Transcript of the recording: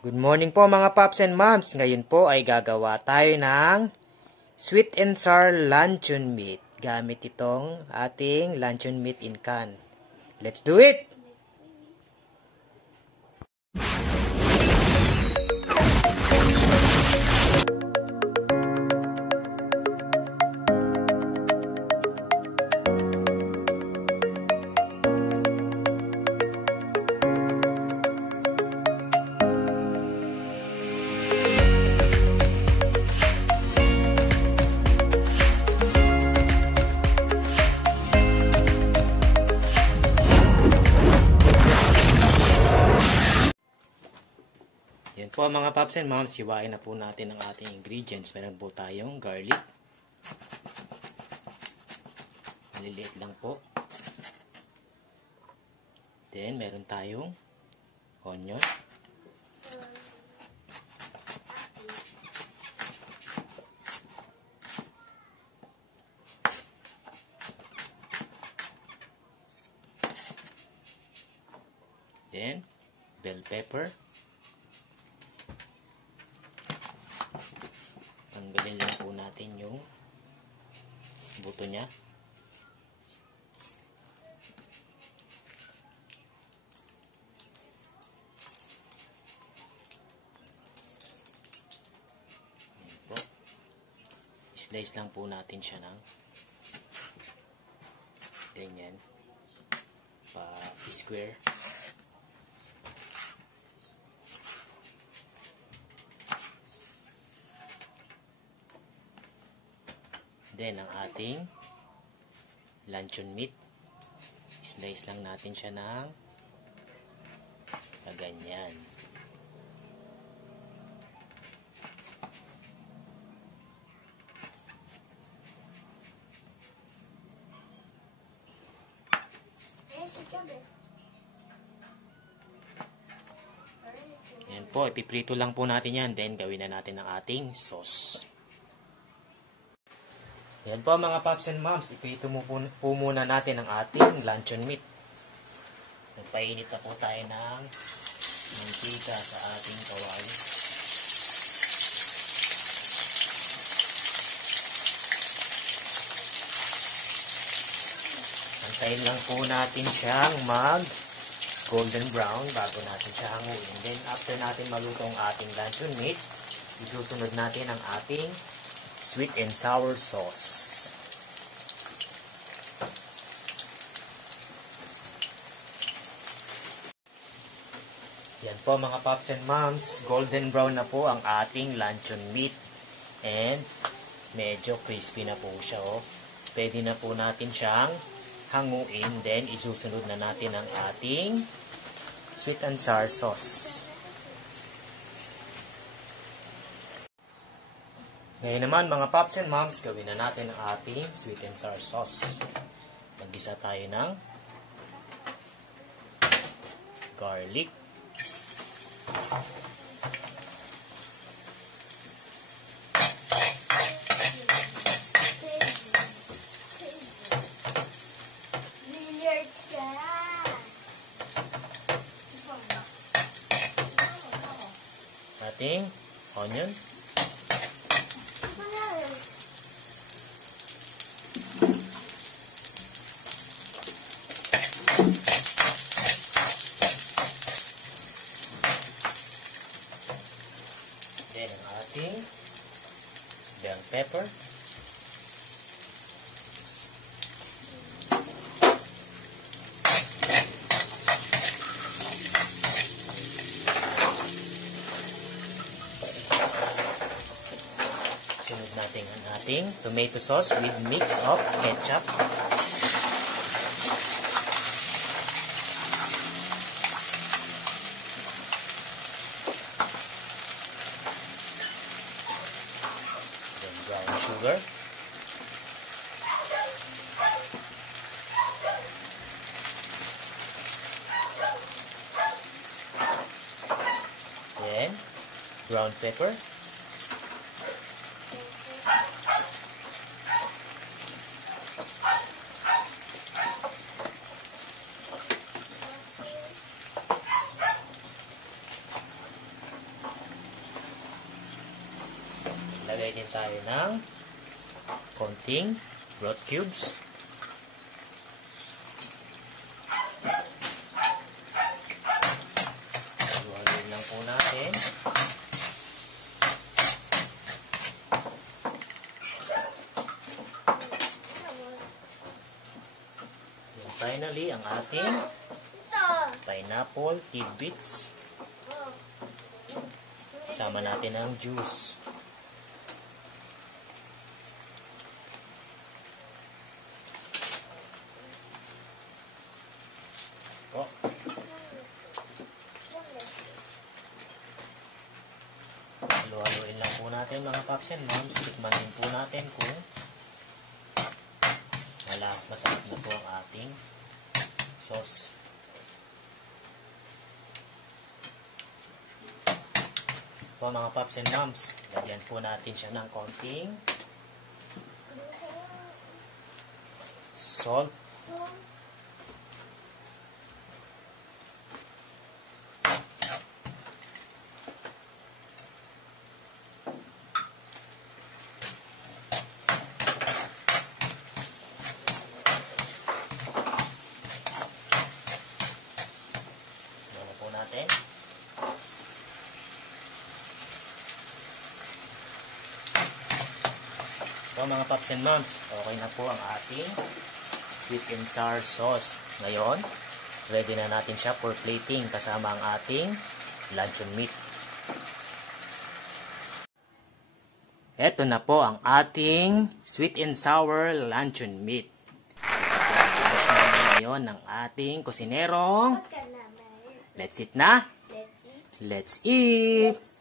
Good morning po mga paps and moms. Ngayon po ay gagawa tayo ng sweet and sour luncheon meat. Gamit itong ating luncheon meat in can. Let's do it! Yan po mga paps and moms, hiwain na po natin ang ating ingredients. Meron po tayong garlic. Maliliit lang po. Then, meron tayong onion. Then, bell pepper. Tanggalin lang po natin yung buto niya. Ayan po. Slice lang po natin siya ng ganyan. Pa-square. Then, ang ating luncheon meat, slice lang natin siya ng ganyan. Yan po, ipiprito lang po natin yan. Then, gawin na natin ang ating sauce. Yan po mga paps and moms, iprito po muna natin ang ating luncheon meat. Nagpainit na po tayo ng mantika sa ating kawali. Antayin lang po natin siyang mag golden brown bago natin siya hanguin. Then after natin maluto ang ating luncheon meat, isusunod natin ang ating sweet and sour sauce. Yan po mga paps and moms, golden brown na po ang ating luncheon meat and medyo crispy na po siya. Oh. Pwede na po natin siyang hanguin, then isusunod na natin ang ating sweet and sour sauce. Ngayon naman mga paps and moms, gawin na natin ang ating sweet and sour sauce. Mag-isa tayo ng garlic. Ating onion. Then, ang ating bell pepper. Sunod natin ang ating tomato sauce with mix of ketchup. Brown sugar. Then, brown pepper. tayo ng konting broth cubes. Haluin lang po natin. And finally, ang ating pineapple tidbits. Sama natin ang juice. Oh. Halu-haluin lang po natin mga paps and moms. Tikman din po natin kung masarap na po ang ating sauce. Po mga paps and moms, lagyan po natin siya ng konting salt. Lagyan po natin. So mga paps and moms, okay na po ang ating sweet and sour sauce. Ngayon, ready na natin siya for plating kasama ang ating luncheon meat. Ito na po ang ating sweet and sour luncheon meat. Ngayon ng ating kusinero. Let's eat na! Let's eat!